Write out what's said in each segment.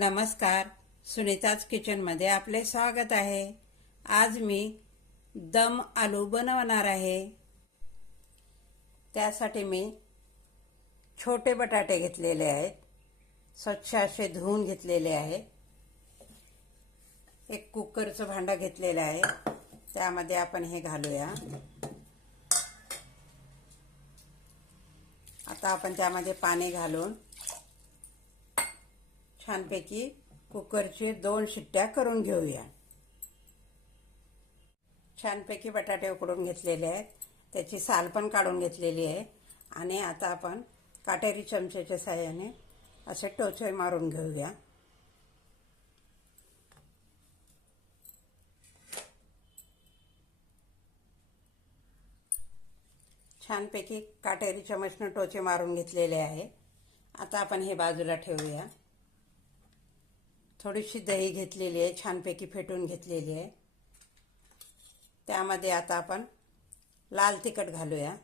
नमस्कार, सुनीताज किचनमध्ये आपले स्वागत आहे। आज मी दम आलू बनवणार आहे। त्यासाठी मी छोटे बटाटे घेतलेले आहेत, स्वच्छ असे धुवून घेतलेले आहे। एक कुकरचं भांडं घेतलेलं आहे, त्यामध्ये आपण हे घालूया। आता आपण त्यामध्ये पाणी घालून छानपैकी कुकरची 2 शिट्ट्या करून घेऊया। छानपैकी बटाटे उकडून घेतलेले आहेत, त्याची साल पण काढून घेतलेली आहे। आणि आता आपण काटेरी चमच्याच्या साहाय्याने असे टोचे मारून घेऊया। छानपैकी काटेरी चमचने टोचे मारून घेतलेले आहे। आता आपण हे बाजूला ठेवूया। थोडीशी दही घेतलेली आहे, छानपैकी फेटून घेतलेली आहे। त्यामध्ये आता आपण लाल तिखट घालूया।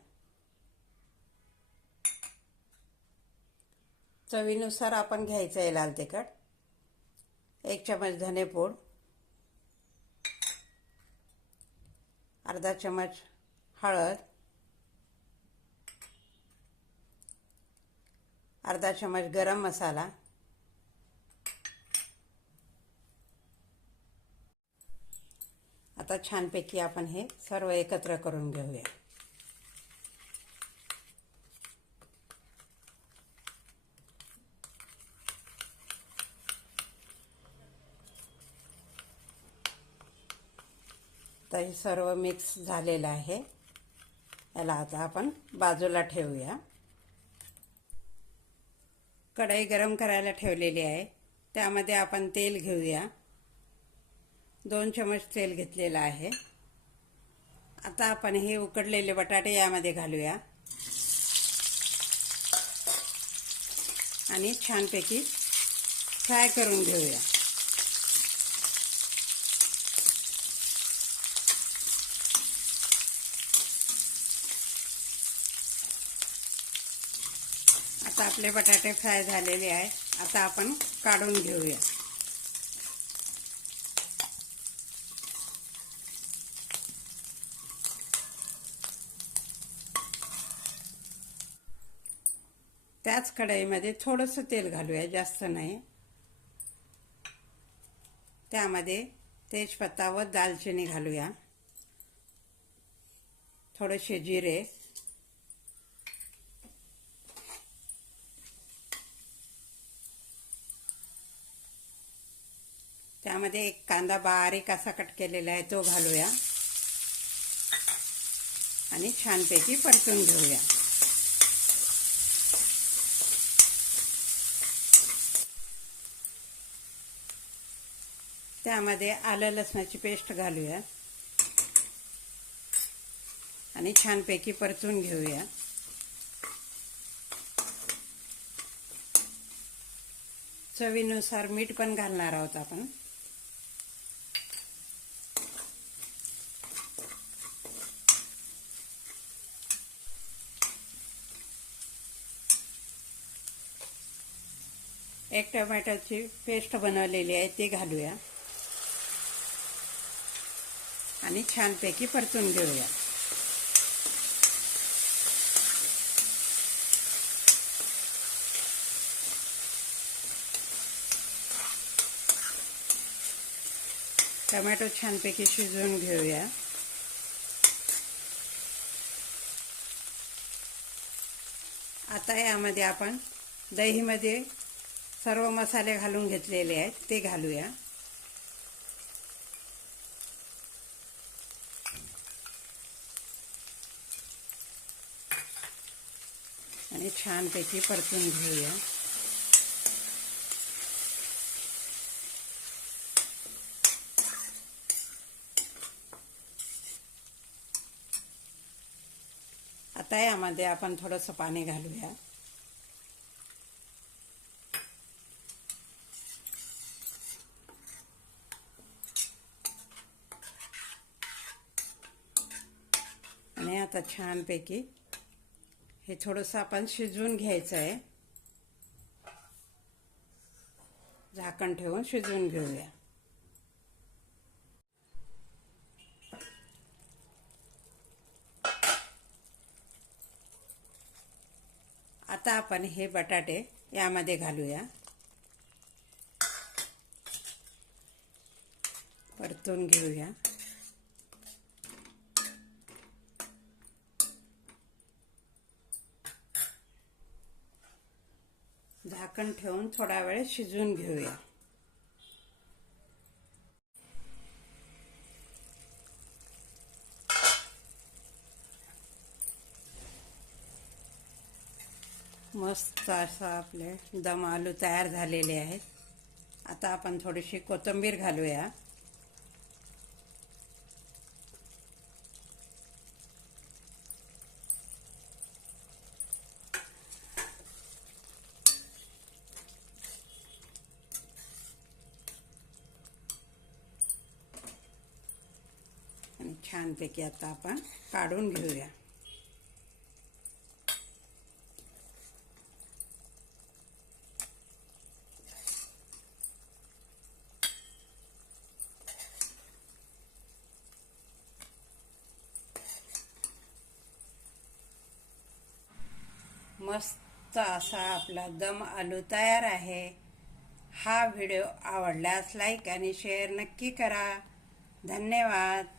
चवीनुसार आपण घ्यायचं आहे लाल तिखट। 1 चमच धनेपूड, अर्धा चमच हळद, अर्धा चमच गरम मसाला, आता छानपैकी आपण हे सर्व एकत्र करून घेऊया। तर हे सर्व मिक्स झालेलं आहे। याला आता आपण बाजूला ठेवूया। कढई गरम करायला ठेवलेली आहे, त्यामध्ये आपण तेल घेऊया। 2 चमच तेल घेतलेलं आहे। आता आपण हे उकडलेले बटाटे यामध्ये घालूया आणि छानपैकी फ्राय करून घेऊया। आता आपले बटाटे फ्राय झालेले आहे। आता आपण काढून घेऊया। त्याच कढईमध्ये थोडंसं तेल घालूया, जास्त नाही। त्यामध्ये तेजपत्ता व दालचिनी घालूया, थोडेसे जिरे, त्यामध्ये एक कांदा बारीक असा कट केलेला आहे तो घालूया आणि छानपैकी परतून घेऊया। त्यामध्ये आलं लसणाची पेस्ट घालूया आणि छानपैकी परतून घेऊया। चवीनुसार मीठ पण घालणार आहोत आपण। एक टोमॅटोची पेस्ट बनवलेली आहे ती घालूया आणि छानपैकी परतून घेऊया। टोमॅटो छानपैकी शिजवून घेऊया। आता यामध्ये आपण दहीमध्ये सर्व मसाले घालून घेतलेले आहेत ते घालूया आणि छानपैकी परतून घेऊया। आता यामध्ये आपण थोडंसं पाणी घालूया आणि आता छानपैकी हे थोडंसं आपण शिजवून घ्यायचं आहे। झाकण ठेवून शिजवून घेऊया. आता आपण हे बटाटे यामध्ये घालूया. परतून घेऊया. झाकण ठेवून थोडा वेळ शिजवून घेऊया. मस्त असं आपले दम आलू तयार झालेले आहेत. आता आपण थोडीशी कोथिंबीर घालूया. आणि छानपैकी आता आपण काढून घेऊया. मस्त असा आपला दम आलू तयार आहे. हा व्हिडिओ आवडल्यास लाईक आणि शेअर नक्की करा. धन्यवाद.